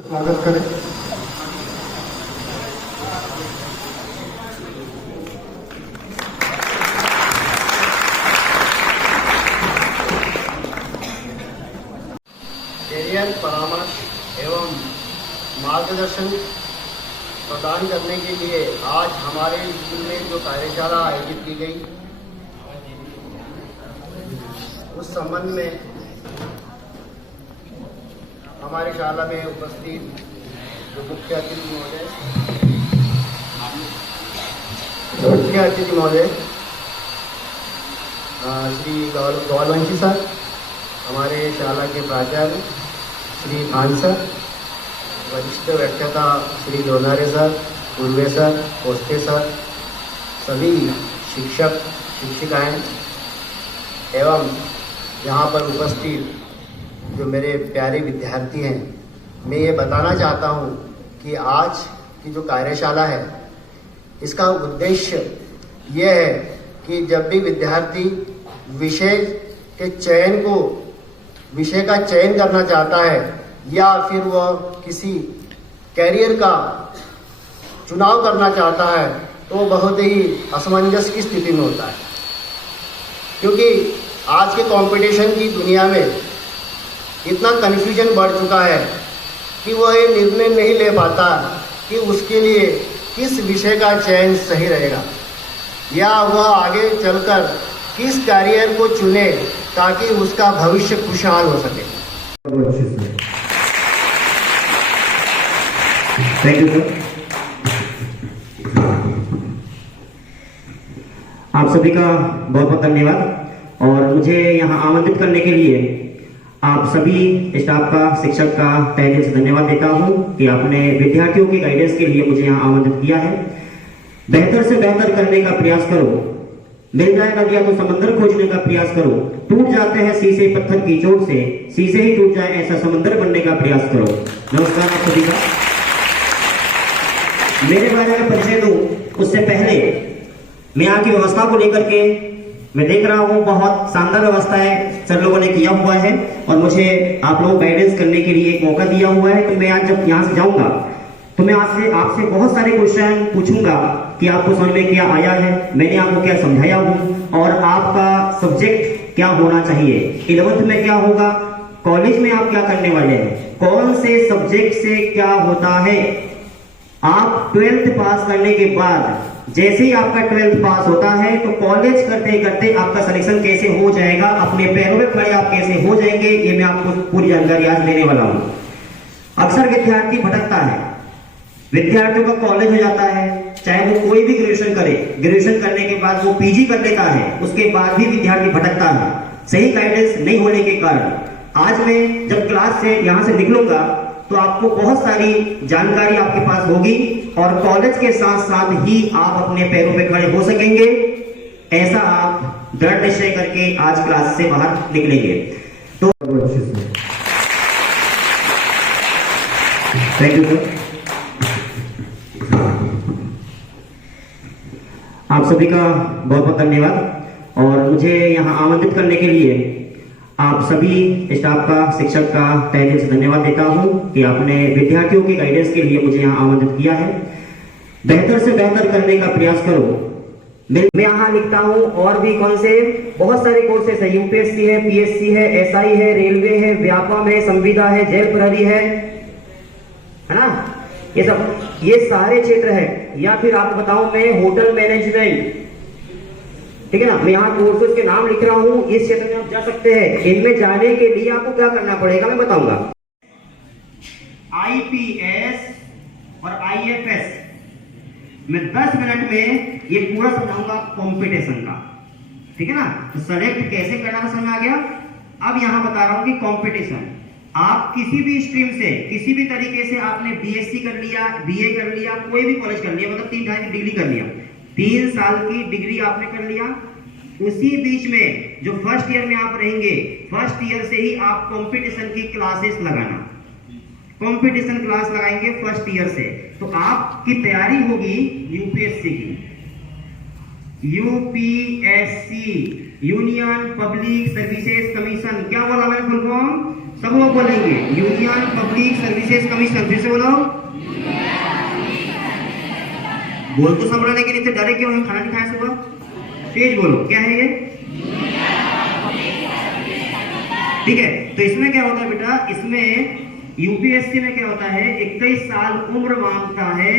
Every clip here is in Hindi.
स्वागत करें। कैरियर परामर्श एवं मार्गदर्शन प्रदान करने के लिए आज हमारे स्कूल में जो कार्यशाला आयोजित की गई, उस संबंध में हमारी शाला में उपस्थित जो मुख्य अतिथि महोदय श्री गौरवंशी सर, हमारे शाला के प्राचार्य श्री भान सर, वरिष्ठ व्याख्याता श्री लोनारे सर, पूर्वे सर, कोस्टे सर, सभी शिक्षक शिक्षिकाएं एवं यहाँ पर उपस्थित जो मेरे प्यारे विद्यार्थी हैं, मैं ये बताना चाहता हूँ कि आज की जो कार्यशाला है, इसका उद्देश्य ये है कि जब भी विद्यार्थी विषय का चयन करना चाहता है या फिर वह किसी कैरियर का चुनाव करना चाहता है, तो वो बहुत ही असमंजस की स्थिति में होता है, क्योंकि आज के कंपटीशन की दुनिया में इतना कन्फ्यूजन बढ़ चुका है कि वह ये निर्णय नहीं ले पाता कि उसके लिए किस विषय का चयन सही रहेगा या वह आगे चलकर किस कैरियर को चुने ताकि उसका भविष्य खुशहाल हो सके। Thank you sir. आप सभी का बहुत बहुत धन्यवाद और मुझे यहाँ आमंत्रित करने के लिए आप सभी स्टाफ का, शिक्षक का तहे दिल से धन्यवाद देता हूं कि आपने विद्यार्थियों की गाइडेंस के लिए मुझे यहाँ आमंत्रित किया है। बेहतर से बेहतर करने का प्रयास करो, मिल जाए नदिया तो समंदर खोजने का प्रयास करो, टूट जाते हैं शीशे पत्थर की चोट से, शीशे ही टूट जाए ऐसा समंदर बनने का प्रयास करो। नमस्कार आप सभी का। मेरे बारे में परिचय दूं उससे पहले मैं यहाँ की व्यवस्था को लेकर के मैं देख रहा हूँ बहुत शानदार व्यवस्था है, सर लोगों ने किया हुआ है और मुझे आप लोगों को गाइडेंस करने के लिए एक मौका दिया हुआ है। तो मैं आज जब यहाँ से जाऊंगा तो मैं आज से आपसे बहुत सारे क्वेश्चन पूछूंगा कि आपको समझ में क्या आया है, मैंने आपको क्या समझाया हूँ और आपका सब्जेक्ट क्या होना चाहिए, 11th में क्या होगा, कॉलेज में आप क्या करने वाले हैं, कौन से सब्जेक्ट से क्या होता है। आप 12th पास करने के बाद जैसे ही आपका 12th पास होता है तो कॉलेज करते करते आपका सिलेक्शन कैसे हो जाएगा, अपने पैरों पे खड़े आप कैसे हो जाएंगे, ये मैं आपको पूरी जानकारी आज देने वाला हूं। अक्सर विद्यार्थी भटकता है, विद्यार्थियों का कॉलेज हो जाता है, चाहे वो कोई भी ग्रेजुएशन करे, ग्रेजुएशन करने के बाद वो पीजी कर लेता है, उसके बाद भी विद्यार्थी भटकता है सही गाइडेंस नहीं होने के कारण। आज मैं जब क्लास से यहाँ से निकलूंगा तो आपको बहुत सारी जानकारी आपके पास होगी और कॉलेज के साथ साथ ही आप अपने पैरों पे खड़े हो सकेंगे, ऐसा आप दृढ़ निश्चय करके आज क्लास से बाहर निकलेंगे। तो थैंक यू सर। आप सभी का बहुत बहुत धन्यवाद और मुझे यहाँ आमंत्रित करने के लिए आप सभी स्टाफ का, शिक्षक का तहे दिल से धन्यवाद देता हूं कि आपने विद्यार्थियों की गाइडेंस के लिए मुझे यहाँ आमंत्रित किया है। बेहतर से बेहतर करने का प्रयास करो। मैं यहाँ लिखता हूँ और भी कौन से बहुत सारे कोर्सेस है, यूपीएससी है, पीएससी है, एसआई है, रेलवे है, व्यापम है, संविदा है, जेल प्रहरी है ना, ये सब ये सारे क्षेत्र है। या फिर आपको बताऊं मैं होटल मैनेजमेंट, ठीक है ना, मैं यहाँ कोर्सेज के नाम लिख रहा हूँ, इस क्षेत्र में आप जा सकते हैं। इनमें जाने के लिए आपको क्या करना पड़ेगा मैं बताऊंगा। आईपीएस और आईएफएस मैं 10 मिनट में ये पूरा समझाऊंगा कंपटीशन का, ठीक है ना। तो सेलेक्ट कैसे करना समझ में आ गया। अब यहाँ बता रहा हूँ कि कंपटीशन आप किसी भी स्ट्रीम से, किसी भी तरीके से आपने बीएससी कर लिया, बीए कर लिया, कोई भी कॉलेज कर लिया, मतलब 3 साल की डिग्री कर लिया, 3 साल की डिग्री आपने कर लिया, उसी बीच में जो फर्स्ट ईयर में आप रहेंगे, फर्स्ट ईयर से ही आप कंपटीशन की क्लासेस लगाना, कंपटीशन क्लास लगाएंगे फर्स्ट ईयर से। तो आपकी तैयारी होगी यूपीएससी की, UPSC union public services commission, क्या बोला मैंने फुल फॉर्म, सब लोग बोलेंगे यूनियन पब्लिक सर्विसेज कमीशन। फिर से बोलो। बोल तो सब रहे लेकिन इतने डरे क्यों हैं? खाना नहीं खाया सुबह? तेज बोलो, क्या है ये? ठीक है, तो इसमें क्या होता है बेटा, इसमें यूपीएससी में क्या होता है, 21 साल उम्र मांगता है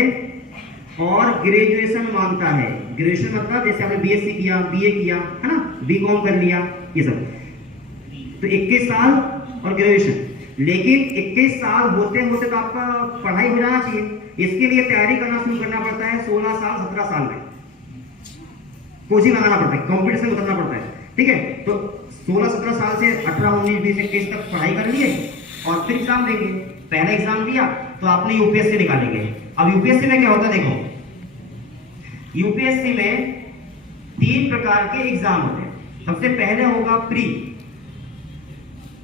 और ग्रेजुएशन मांगता है। ग्रेजुएशन मतलब जैसे आपने बीएससी किया, बीए किया, है ना, बीकॉम कर लिया, ये सब, तो 21 साल और ग्रेजुएशन। लेकिन 21 साल होते होते तो आपका पढ़ाई हो जाना चाहिए। इसके लिए तैयारी करना शुरू करना पड़ता है 16 साल 17 साल में, कोचिंग लगाना पड़ता है, कॉम्पिटिशन उतरना पड़ता है। ठीक है, तो 16-17 साल से 18, 19, 20, 21 तक पढ़ाई कर लिए और फिर एग्जाम देंगे। पहला एग्जाम दिया तो आपने यूपीएससी निकालेंगे। अब यूपीएससी में क्या होता है, देखो यूपीएससी में 3 प्रकार के एग्जाम होते हैं। सबसे पहले होगा प्री,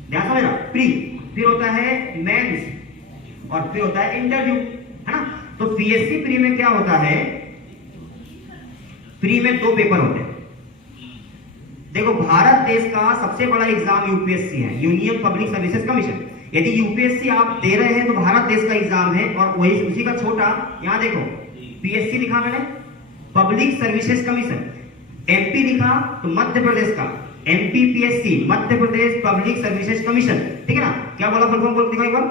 ध्यान समझना, प्री, फिर होता है मेंस और फिर होता है इंटरव्यू, है ना। तो पीएससी प्री में क्या होता है, प्री में 2 पेपर होते हैं। देखो भारत देश का सबसे बड़ा एग्जाम यूपीएससी है, यूनियन पब्लिक सर्विसेज कमीशन। यदि यूपीएससी आप दे रहे हैं तो भारत देश का एग्जाम है, और वही उसी का छोटा, यहां देखो पीएससी लिखा मैंने, पब्लिक सर्विसेज कमीशन। एमपी लिखा तो मध्य प्रदेश का MPPSC, Madhya Pradesh public services commission. ठीक है ना, क्या बोला फुल फॉर्म बोल दिखाओ एक बार।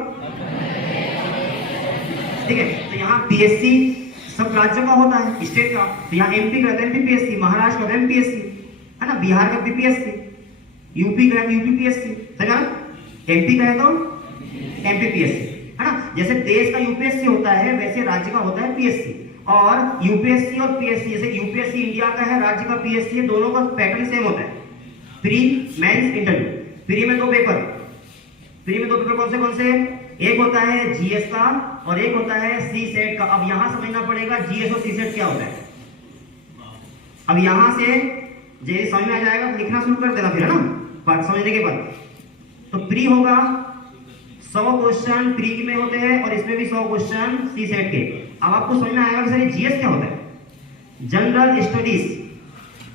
ठीक है, तो यहाँ पीएससी सब राज्यों का होता है, स्टेट का, तो यहाँ एमपी का एमपीपीएससी, महाराष्ट्र का एमपीएससी, है ना, बिहार का बीपीएससी, यूपी का यूपीपीएससी, समझा ना। एमपी का है तो एमपीपीएससी, है ना। जैसे देश का यूपीएससी होता है वैसे राज्य का होता है पीएससी। और यूपीएससी और पीएससी, जैसे यूपीएससी इंडिया का है, राज्य का पीएससी है, दोनों का पैटर्न सेम होता है, प्री मेंस इंटरव्यू। प्री में 2 पेपर, प्री में 2 पेपर कौन से एक होता है जीएस का और एक होता है सी सेट का। अब यहां समझना पड़ेगा जीएस और सी सेट क्या होता है। अब यहां से जैसे समझ में आ जाएगा तो लिखना शुरू कर देना फिर, है ना, बात समझने के बाद। तो प्री होगा 100 क्वेश्चन प्री में होते हैं और इसमें भी 100 क्वेश्चन सी सेट के। अब आपको समझ में आएगा कि सर जीएस क्या होता है। जनरल स्टडीज,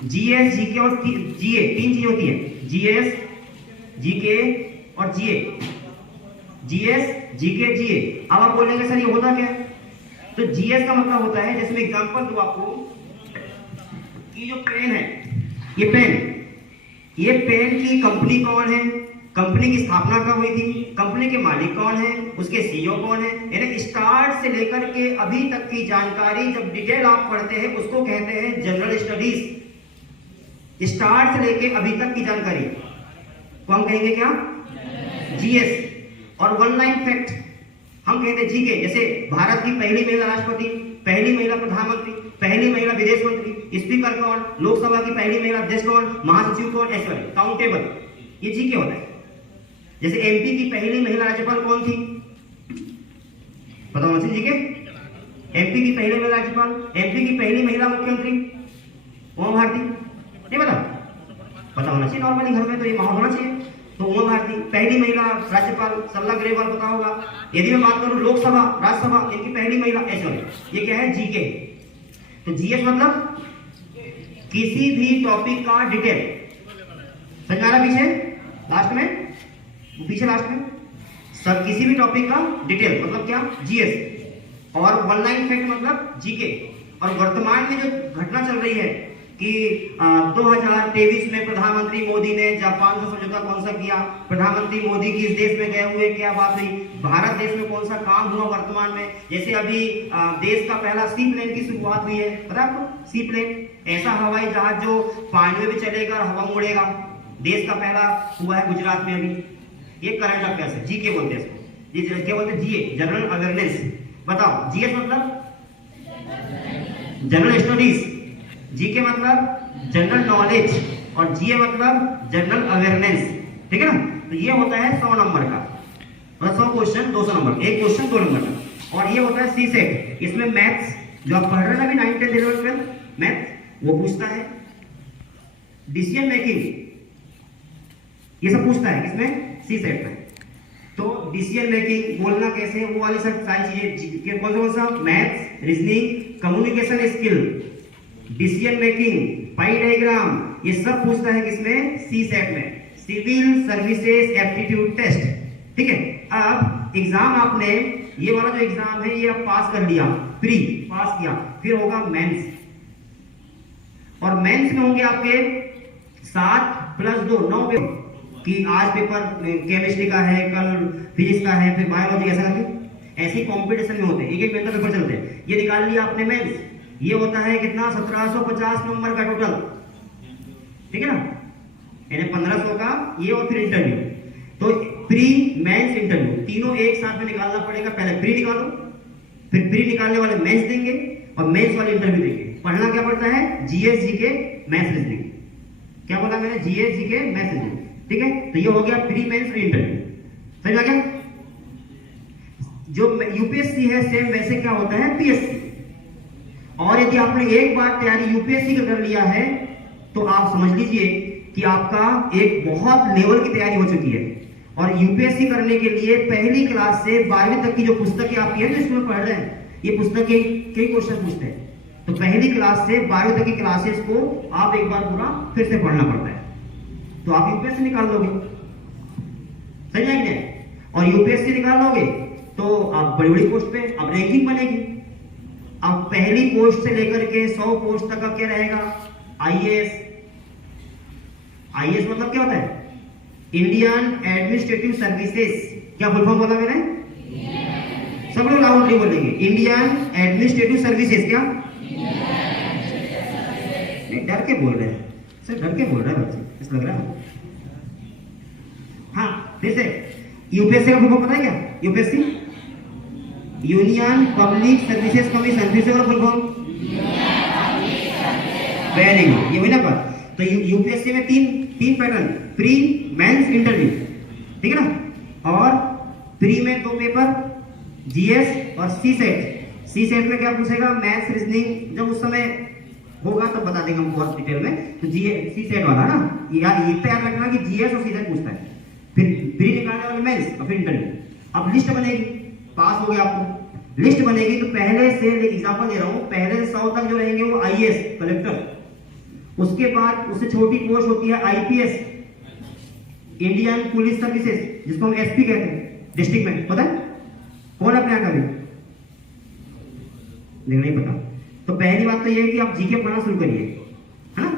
जीएस, जीके और जीए, 3 चीज होती है, जीएस, जीके और जीए। जीएस, जीके, जीए। अब आप बोलेंगे सर ये होता क्या है, तो जीएस का मतलब होता है, जैसे मैं एग्जांपल दूं आपको, ये जो पेन है, ये पेन की कंपनी कौन है, कंपनी की स्थापना कब हुई थी, कंपनी के मालिक कौन है, उसके सीईओ कौन है, यानी स्टार्ट से लेकर के अभी तक की जानकारी जब डिटेल आप पढ़ते हैं उसको कहते हैं जनरल स्टडीज। स्टार्ट से लेकर अभी तक की जानकारी को हम कहेंगे क्या, जीएस। और 1 लाइन फैक्ट हम कहते हैं जीके, जैसे भारत की पहली महिला राष्ट्रपति, पहली महिला प्रधानमंत्री, पहली महिला विदेश मंत्री, स्पीकर कौन, लोकसभा की पहली महिला अध्यक्ष कौन, महासचिव कौन, ऐसे काउंटेबल, ये जीके होता है। जैसे एमपी की पहली महिला राज्यपाल कौन थी, पता होना चाहिए जीके। एमपी की पहली महिला राज्यपाल, एमपी की पहली महिला मुख्यमंत्री उमा भारती, नहीं पता होना चाहिए, नॉर्मली घर में तो ये माहौल होना चाहिए। तो उमा भारती पहली महिला राज्यपाल, सरला ग्रेवाल पता होगा। यदि मैं बात करूं लोकसभा, राज्यसभा, इनकी पहली महिला, ऐसे ये क्या है, जीके। तो जीएस मतलब किसी भी टॉपिक का डिटेल, समझ आ रहा पीछे लास्ट में, पीछे लास्ट में सब, किसी भी टॉपिक का डिटेल मतलब क्या, जीएस। और 1 लाइन फैक्ट मतलब जीके। और वर्तमान में जो घटना चल रही है कि 2023 में प्रधानमंत्री मोदी ने जापान से समझौता कौन सा किया, प्रधानमंत्री मोदी की इस देश में गए हुए क्या बात हुई, भारत देश में कौन सा काम हुआ वर्तमान में। जैसे अभी देश का पहला सी प्लेन की शुरुआत हुई है, पता आपको, सी प्लेन, ऐसा हवाई जहाज जो पानी में भी चलेगा और हवा मोड़ेगा, देश का पहला हुआ है गुजरात में अभी। ये करंट अफेयर्स है, जीके बोलते हैं इसको, ये क्या बोलते हैं, जीए, जनरल अवेयरनेस। बताओ जीएस मतलब जनरल स्टडीज, जीके मतलब जनरल नॉलेज और जीए मतलब जनरल अवेयरनेस। ठीक है ना, तो ये होता है 100 नंबर का, मतलब 100 क्वेश्चन 200 नंबर, एक क्वेश्चन 2 नंबर का। और ये होता है सी सेट, इसमें मैथ्स जो आप पढ़ रहे हैं अभी 9th 10th 11th 12th math वो पूछता है, डिसीजन मेकिंग ये सब पूछता है किसमें, सी सेट में। तो डिसीजन मेकिंग, बोलना कैसे, वो वाली सब सारी चीजें, कौन सा, maths, reasoning, communication skill, decision making, पाई डायग्राम, ये सब पूछता है किसमें, सी सेट में, सिविल सर्विसेज एप्टीट्यूड टेस्ट। ठीक है। अब एग्जाम आपने ये वाला जो एग्जाम है ये आप पास कर लिया, प्री पास किया, फिर होगा मेंस, और मेंस में होंगे आपके 7 + 2 9 पेपर, कि आज पेपर केमिस्ट्री का है, कल फिजिक्स का है, फिर बायोलॉजी, ऐसा करके ऐसे कंपटीशन में होते हैं, एक एक पेपर चलते हैं। ये निकाल लिया आपने मेंस, ये होता है कितना 1750 नंबर का टोटल, ठीक है ना, यानी 1500 का ये, और फिर इंटरव्यू। तो प्री मेंस इंटरव्यू तीनों एक साथ में निकालना पड़ेगा। पहले प्री निकालो, फिर प्री निकालने वाले मेंस देंगे और मेंस वाले इंटरव्यू देंगे। पढ़ना क्या पड़ता है? GS GK maths reasoning. क्या बोला मैंने? जीएस जीके मैथ्स रीजनिंग, ठीक है। तो ये हो गया प्री मेंस इंटरव्यू, समझ आ गया। जो यूपीएससी है सेम वैसे क्या होता है पीएससी। और यदि आपने एक बार तैयारी यूपीएससी का कर लिया है तो आप समझ लीजिए कि आपका एक बहुत लेवल की तैयारी हो चुकी है। और यूपीएससी करने के लिए पहली क्लास से 12वीं तक की जो पुस्तकें आपकी है जो स्कूल में पढ़ रहे हैं, ये पुस्तकें कई क्वेश्चन पूछते हैं। तो पहली क्लास से 12वीं तक की क्लासेस को आप एक बार पूरा फिर से पढ़ना पड़ता है, तो आप यूपीएससी निकाल लोगे, सही है क्या? और यूपीएससी निकाल लोगे तो आप बड़ी बड़ी पोस्ट पे अब रैंकिंग बनेगी। अब पहली पोस्ट से लेकर के 100 पोस्ट तक का क्या रहेगा? आईएएस। आईएएस मतलब क्या होता है? Indian administrative services. क्या फुल फॉर्म बोला मैंने? सब लोग लाउडली बोलेंगे, इंडियन एडमिनिस्ट्रेटिव सर्विसेज। क्या नहीं, डर के बोल रहे हैं सर, डर के बोल रहे हैं बच्चे, ऐसा लग रहा है। हाँ, फिर से यूपीएससी का फुल फॉर्म पता है क्या? UPSC union public services commission. फिर से फुल फॉर्म वेरी गुड, ये हुई ना बात। तो यूपीएससी में तीन पैटर्न, प्री मेंस इंटरव्यू, ठीक है ना। और प्री में 2 पेपर, जीएस और सी सेट। सी सेट में क्या पूछेगा? Maths reasoning. जब उस समय होगा तब बता देंगे हम बहुत डिटेल में। तो जीएस सी सेट वाला ना, ये तैयार रखना कि जीएस और सी सेट पूछता है। फिर प्री निकालने वाले मेंस और फिर इंटरव्यू। अब लिस्ट बनेगी, पास हो गया आपको, लिस्ट बनेगी तो पहले से एग्जांपल दे रहा हूं, पहले 100 तक जो रहेंगे वो आईएएस कलेक्टर, उसके बाद उससे छोटी पोस्ट होती है आईपीएस, इंडियन पुलिस सर्विसेज, जिसको हम एसपी कहते हैं डिस्ट्रिक्ट में, पता है कौन अपने यहाँ का भी? नहीं पता। तो पहली बात तो ये है कि आप जीके पढ़ना शुरू करिए, है ना,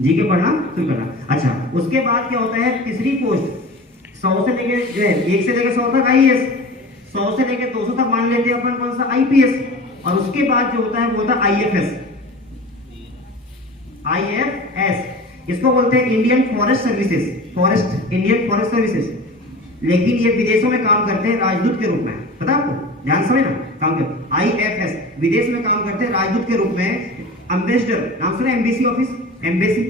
जीके पढ़ना शुरू करना। अच्छा, उसके बाद क्या होता है? तीसरी पोस्ट 100 से लेके 1 से लेके 100 तक आईएएस, 100 से लेके 200 तक मान लेते हैं अपन कौन सा? आईपीएस। और उसके बाद जो होता है वो होता है आईएफएस। आईएफएस इसको बोलते हैं Indian forest services, forest, Indian forest services. लेकिन ये विदेशों में काम करते हैं राजदूत के रूप में, पता है आपको? ध्यान से ना काम करते। आईएफएस विदेश में काम करते हैं राजदूत के रूप में। एम्बेसडर नाम सुना? एम्बेसी ऑफिस, एम्बेसी,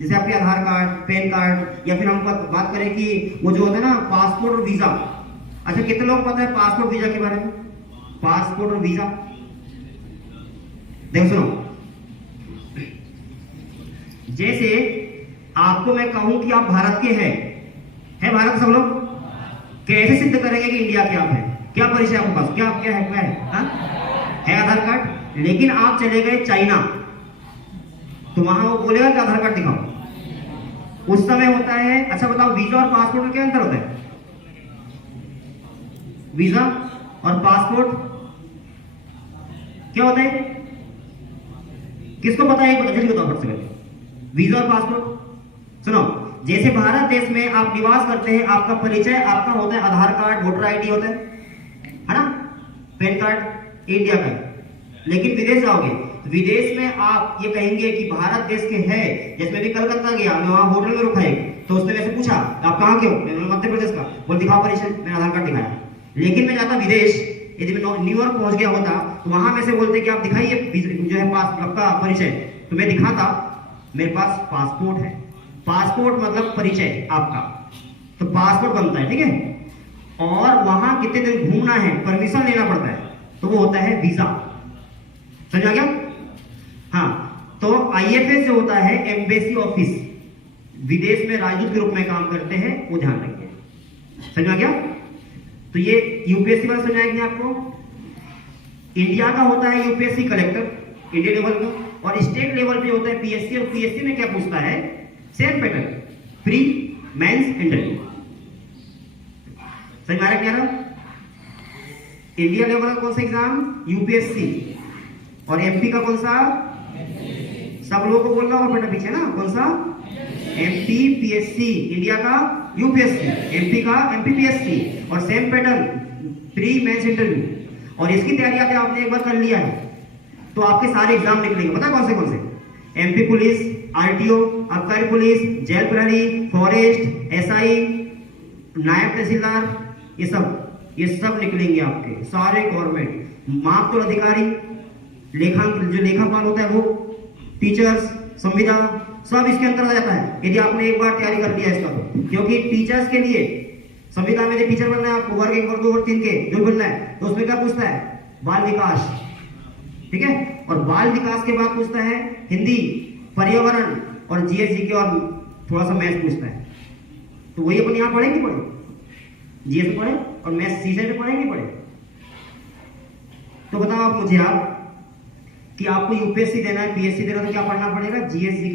जैसे आपके आधार कार्ड, पैन कार्ड, या फिर हम बात करें कि वो जो होता है ना पासपोर्ट और वीजा। अच्छा, कितने लोग पता है पासपोर्ट वीजा के बारे में? पासपोर्ट और वीजा देखो, सुनो, जैसे आपको मैं कहूं कि आप भारत के हैं भारत सब लोग, कैसे सिद्ध करेंगे कि इंडिया के आप हैं? क्या परिचय आपके पास? क्या क्या है आधार कार्ड। लेकिन आप चले गए चाइना, तो वहां वो बोलेगा कि आधार कार्ड दिखाओ, उस समय होता है। अच्छा बताओ, वीजा और पासपोर्ट में क्या अंतर होता है? वीजा और पासपोर्ट क्या होता है? किसको पता है? जल्दी बताओ फट से। वीजा और पासपोर्ट सुनो, जैसे भारत देश में आप निवास करते हैं, आपका परिचय आपका होता है आधार कार्ड, वोटर आईडी होता है ना, पैन कार्ड इंडिया का। लेकिन विदेश जाओगे, विदेश में आप ये कहेंगे कि भारत देश के हैं। जैसे मैं भी कलकत्ता गया, मैं वहां होटल में रुका है, तो उसने मेरे से पूछा आप कहाँ के हो? मैंने मध्य प्रदेश का। बोल दिखाओ परिचय, मैंने आधार कार्ड दिखाया। लेकिन मैं जाता विदेश, यदि मैं न्यूयॉर्क पहुंच गया होता तो वहां में से बोलते कि आप दिखाइए जो है पास आपका परिचय, तो मैं दिखाता मेरे पास पासपोर्ट है। पासपोर्ट मतलब परिचय आपका, तो पासपोर्ट बनता है, ठीक है। और वहां कितने दिन घूमना है, परमिशन लेना पड़ता है, तो वो होता है वीजा। समझ आ गया? हाँ, तो आईएफएस जो होता है एम्बेसी ऑफिस, विदेश में राजदूत के रूप में काम करते हैं, वो ध्यान रखिए। समझ आ गया? तो ये यूपीएससी वाला समझाया गया आपको। इंडिया का होता है यूपीएससी कलेक्टर इंडिया लेवल का, और स्टेट लेवल पे होता है पीएससी। और पीएससी में क्या पूछता है? Same pattern, pre mains interview. समझ में आ रहा है क्या ना? इंडिया लेवल का कौन सा एग्जाम? यूपीएससी। और एमपी का कौन सा? सब लोगों को बोलना होगा बेटा पीछे ना, कौन सा? MP PSC. इंडिया का यूपीएससी, एमपी का एमपीपीएससी। और same pattern, pre mains interview. और इसकी तैयारी अगर आपने एक बार कर लिया है तो आपके सारे एग्जाम निकलेंगे। पता कौन से? एमपी पुलिस, आरटीओ, आबकारी पुलिस, जेल प्रहरी, फॉरेस्ट, एसआई, नायब तहसीलदार, ये सब निकलेंगे आपके सारे गवर्नमेंट। मापतोल अधिकारी, जो लेखापाल होता है वो, टीचर्स, संविदा, सब इसके अंतर्गत आता है यदि आपने एक बार तैयारी कर लिया इसका तो। क्योंकि टीचर्स के लिए संविधान में टीचर बनना है आपको, वर्ग 1, वर्ग 2, वर्ग 3 के जो बनना है, तो उसमें क्या पूछता है? बाल विकास, ठीक है। और बाल विकास के बाद पूछता है हिंदी, पर्यावरण और जीएस के, और थोड़ा सा मैथ्स पूछता है। तो वही अपन यहाँ पढ़ेंगे, जीएस पढ़े और मैथ्स सीधे पे पढ़ेंगे पढ़े। तो बताओ आप मुझे कि आपको यूपीएससी देना है, पीएससी देना है, तो क्या पढ़ना पड़ेगा? जीएस के।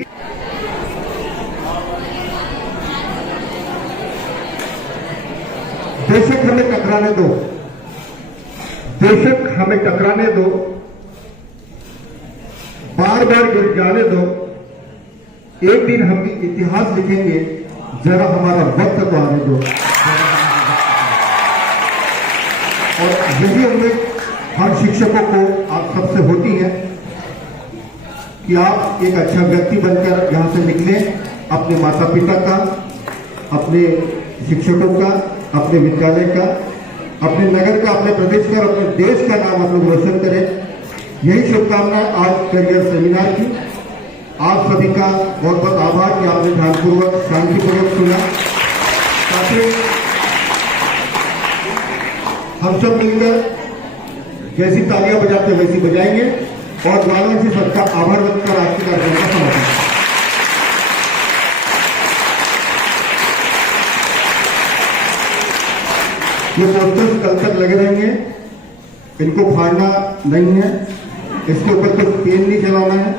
बेशक हमें टकराने दो, बेशक हमें टकराने दो, बार बार गिर जाने दो, एक दिन हम भी इतिहास लिखेंगे, जरा हमारा वक्त तो आने दो। और यही उम्मीद हर शिक्षकों को आप सबसे होती है कि आप एक अच्छा व्यक्ति बनकर यहां से निकले, अपने माता पिता का, अपने शिक्षकों का, अपने विद्यालय का, अपने नगर का, अपने प्रदेश का और अपने देश का नाम आप लोग रोशन करें। यही शुभकामनाएं आज करियर सेमिनार की। आप सभी का बहुत बहुत आभार कि आपने ध्यानपूर्वक, शांतिपूर्वक सुना। साथियों, हम सब मिलकर जैसी तालियां बजाते वैसी बजाएंगे और द्वारों से सबका आभार व्यक्त कर आज के कार्यक्रम का समापन। ये पोस्टर्स कल तक लगे रहेंगे, इनको फाड़ना नहीं है, इसके ऊपर कुछ पेन नहीं चलाना है।